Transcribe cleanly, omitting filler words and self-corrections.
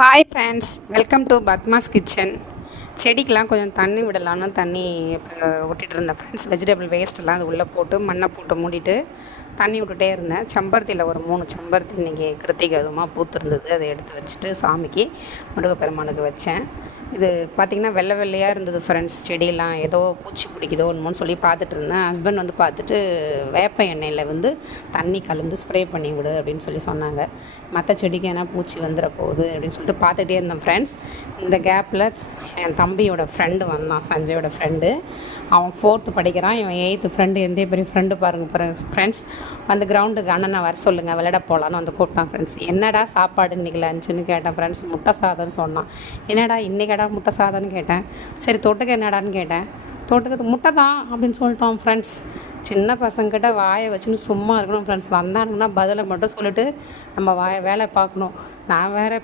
Hi friends, welcome to Padma's kitchen. செடிக்கெலாம் கொஞ்சம் தண்ணி விடலான்னு தண்ணி விட்டுட்டு இருந்தேன் ஃப்ரெண்ட்ஸ். வெஜிடபிள் வேஸ்ட்டெல்லாம் அது உள்ளே போட்டு மண்ணை போட்டு மூடிட்டு தண்ணி விட்டுட்டே இருந்தேன். செம்பருத்தியில் ஒரு 3 செம்பருத்தி இன்றைக்கி கிருத்திகை அதுமாக பூத்துருந்தது. அதை எடுத்து வச்சுட்டு சாமிக்கு முருகப்பெருமானுக்கு வச்சேன். இது பார்த்திங்கன்னா வெள்ளை வெள்ளையாக இருந்தது ஃப்ரெண்ட்ஸ். செடியெல்லாம் ஏதோ பூச்சி பிடிக்குதோ ஒன்றுமோன்னு சொல்லி பார்த்துட்டு இருந்தேன். ஹஸ்பண்ட் வந்து பார்த்துட்டு வேப்ப எண்ணெயில் வந்து தண்ணி கலந்து ஸ்ப்ரே பண்ணி விடு அப்படின்னு சொல்லி சொன்னாங்க. மற்ற செடிக்கு ஏன்னா பூச்சி வந்துட போகுது அப்படின்னு சொல்லிட்டு பார்த்துட்டே இருந்தேன் ஃப்ரெண்ட்ஸ். இந்த கேப்பில் என் தம்பியோட ஃப்ரெண்டு வந்தான், சஞ்சயோட ஃப்ரெண்டு. அவன் 4th படிக்கிறான், இவன் 8th ஃப்ரெண்டு. எந்த பெரிய ஃப்ரெண்டு பாருங்கள் ஃப்ரெண்ட்ஸ். வந்து கிரவுண்டுக்கு அண்ணனை வர சொல்லுங்கள், விளையாட போகலான்னு வந்து கூப்பிட்டான் ஃப்ரெண்ட்ஸ். என்னடா சாப்பாடு இன்றைக்கி லஞ்சுன்னு கேட்டேன் ஃப்ரெண்ட்ஸ். முட்டை சாதம்னு சொன்னான். என்னடா இன்றைக்கடா முட்டை சாதம்னு கேட்டேன். சரி தொட்டுக்க என்னடான்னு கேட்டேன். தொட்டுக்கிறது முட்டை தான் அப்படின்னு சொல்லிட்டோம் ஃப்ரெண்ட்ஸ். சின்ன பசங்கிட்ட வாயை வச்சுன்னு சும்மா இருக்கணும் ஃப்ரெண்ட்ஸ். வந்தானுங்கன்னா பதிலை மட்டும் சொல்லிவிட்டு நம்ம வேலை பார்க்கணும். நான் வேறு